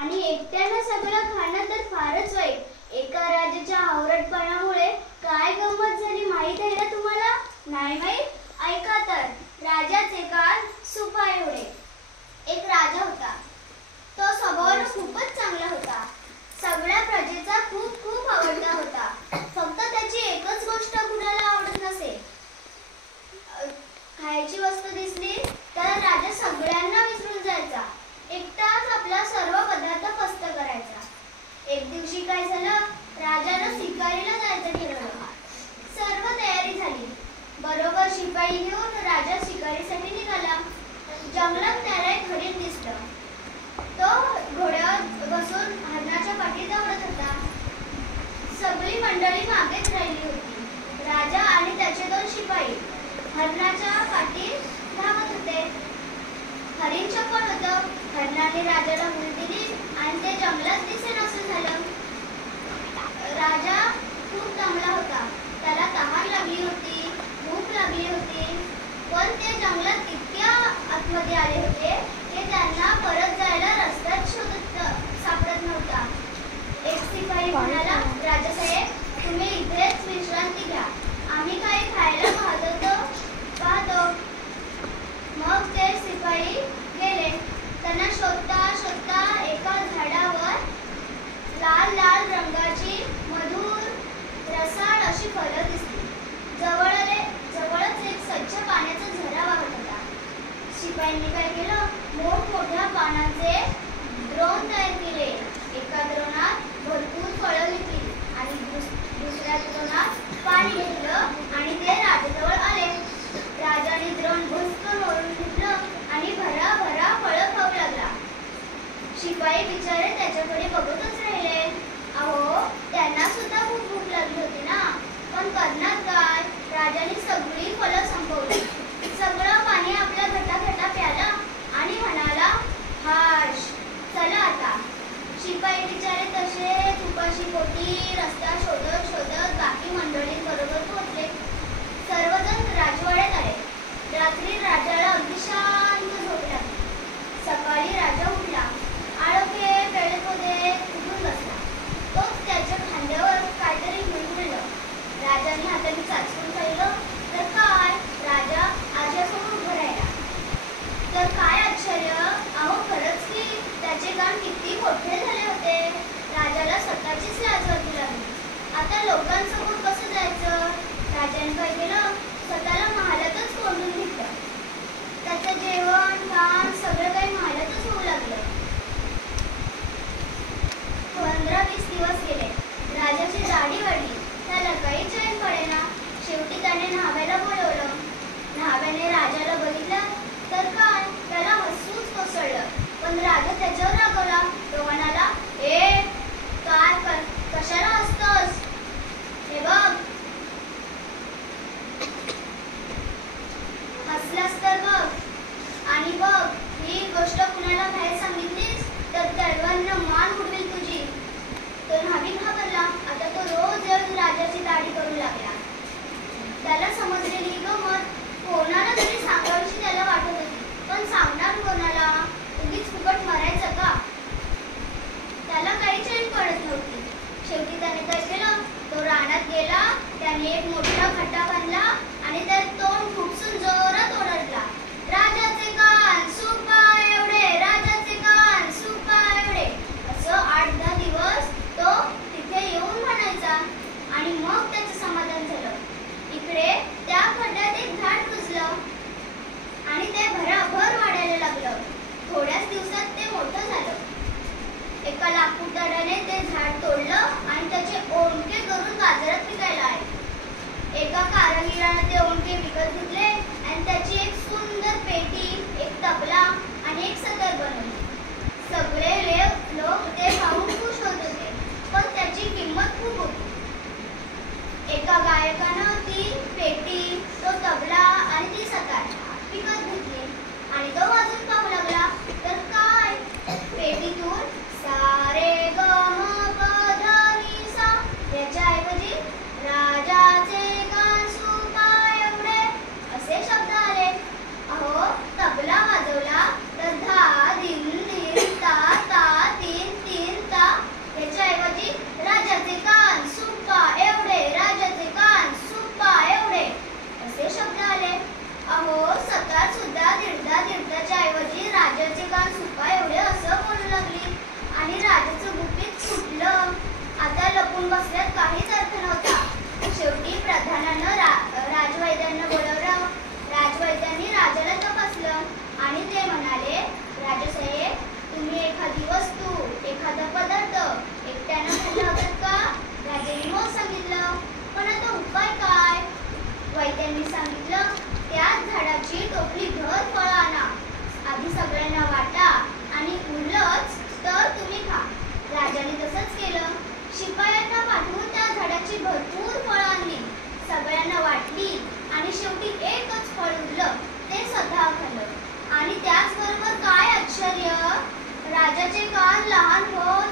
आणि एकट्यानं सगळं खाणं तर फारच वाईट. एका राजाच्या आवरटपणामुळे काय गंमत झाली माहीत आहे ना तुम्हाला? नाही माहीत? ऐका तर. राजाचे कान सुपा एवढे. एक राजा होता. तो स्वभावाने खूपच चांगला होता. सगळ्या प्रजेचा खूप खूप आवडता होता. फक्त त्याची एकच गोष्ट कुणाला आवडत नसे. खायची वस्तू दिसली तर राजा सगळ्यांना विसरून जायचा. एकटाच आपला सर्व पदार्थ फस्त करायचा. एक दिवशी काय झालं, राजानं शिकारीला जायचं ठरवलं. सर्व तयारी झाली. बरोबर शिपाई घेऊन राजा शिकारीसाठी निघाला. जंगलात त्याला एक हरीण दिसलं. तो घोड्यावर बसून हरणाच्या पाठी दौडत होता. सगळी मंडळी मागेच राहिली होती. राजा आणि त्याचे 2 शिपाई हरणाच्या पाठी धावत होते. हरिण चपळ होतं. हरणाने राजाला भूल दिली आणि ते जंगलात दिसेनासं झालं. राजा खूप दमला होता. त्याला तहान लागली होती, भूक लागली होती. पण ते जंगलात इतक्या आतमध्ये आले होते की त्यांना परत जायला रस्ताच शोधत सापडत नव्हता. एक शिपाई म्हणाला, राजासाहेब, तुम्ही इथेच विश्रांती घ्या. आम्ही काही खायला पाहतो. मग ते शिपाई गेले. त्यांना शोधता शोधता एका झाडावर लाल लाल रंगाची मधुर रसाळ अशी फळं दिसली. जवळच एक स्वच्छ पाण्याचा झरा वाहत होता. शिपायांनी काय केलं, मोठमोठ्या पानाचे द्रोण तयार केले. एका द्रोणात भरपूर फळं घेतली आणि दुसऱ्या द्रोणात पाणी घेतलं आणि ते राजाजवळ आले. राजाने द्रोण भस्कन ओढून घेतलं आणि भराभरा फळं खाऊ लागला. शिपाई बिचारे त्याच्याकडे बघतच राहिले. अहो, त्यांना सुद्धा खूप भूक लागली होती ना. पण करणार काय? राजाने सगळी फळं संपवली. सगळं पाणी आपल्या घटाघटा प्याला आणि म्हणाला, हाश, चला आता. शिपाई बिचारे तसेच उपाशी पोटी रस्ता शोधत शोधत बाकी मंडळींबरोबर पोहोचले. सर्वजण राजवाड्यात आले. रात्री राजाला अगदी शांत झोप लागली. सकाळी राजा उठला. आळोखे पेळेपोदे उठून बसला. तोच त्याच्या खांद्यावर काहीतरी गुळगुळलं. राजाने हाताने चाचपून पाहिलं तर काय, राजा आज्यासमोर उभं राहिला. तर काय आश्चर्य, अहो खरंच की त्याचे कान किती मोठे झाले होते. राजाला स्वतःचीच लाज वाटू लागली. आता लोकांसमोर कसं जायचं? राजाने काय केलं, स्वतःला महालातच कोंडून घेतलं. त्याचं जेवण खाण सगळं काही महालातच होऊ लागलं. 15-20 दिवस गेले. राजाची दाढी वाढली. त्याला काही चैन पडेना. शेवटी त्याने न्हाव्याला बोलवलं. न्हाव्याने राजाला बघितलं तर काय, त्याला हसूच कोसळलं. पण राजा त्याच्यावर रागवला. तो म्हणाला, ए काय कशाला हसतोस? हे बघ, हसलास तर बघ, आणि बघ, ही गोष्ट कुणाला बाहेर सांगितलीस तर तलवारीनं मान उडवेल तुझी. तो न्हावी घाबरला. आता तो रोज येऊन राजाची दाढी करू लागला. त्याला समजलेली गंमत कोणाला तरी सांगावीशी त्याला वाटत होती. पण सांगणार कोणाला? उगीच फुकट मरायचं का? त्याला काही चैन पडत नव्हती. शेवटी त्याने काय केलं, तो रानात गेला. त्याने एक मोठा खड्डा बांधला आणि त्यात तोंड खुपसून जोरात ओरडला, राजाचे कान सुपा एवढे, राजाचे कान सुपा एवढे. असं 8-10 दिवस तो तिथे येऊन म्हणायचा आणि मग त्याचं समाधान झालं. इकडे त्या खड्ड्यात एक झाड कुजलं आणि ते भराभर वाढायला लागलं. थोड्याच दिवसात ते मोठं झालं. एका लाकूडदाराने ते झाड तोडलं आणि त्याचे ओंडके करून बाजारात विकायला आले. एका कारागिराने ते ओंडके विकत घेतले आणि त्याची एक सुंदर पेटी, एक तबला आणि एक सतर बनवली. सगळे लोक ते पाहून खुश होत होते, पण त्याची किंमत खूप होती. एका गायकानं ती पेटी, तो तबला आणि ती सतार विकत घेतली आणि तो वाजून पाहू लागला. तर काय, पेटीतून सा रे ग म प ध नि सा याच्याऐवजी राजाचे कान सुपा एवढे असे शब्द आले. अहो, तबला वाजवला तर 10 दिन एखादी वस्तू, एखादा पदार्थ एकट्यानं खाल्लं होतं का? राजाने हो सांगितलं. पण आता उपाय काय? वैद्यांनी सांगितलं, त्याच झाडाची टोपली भर फळं आणा. आधी सगळ्यांना वाटा आणि उरलंच तर तुम्ही खा. राजाने तसंच केलं. शिपायांना पाठवून त्या झाडाची भरपूर फळं आणली, सगळ्यांना वाटली आणि शेवटी एकच फळ उरलं, ते स्वतः खाल्लं. आणि त्याचबरोबर काय आश्चर्य, राजाचे कान लहान होत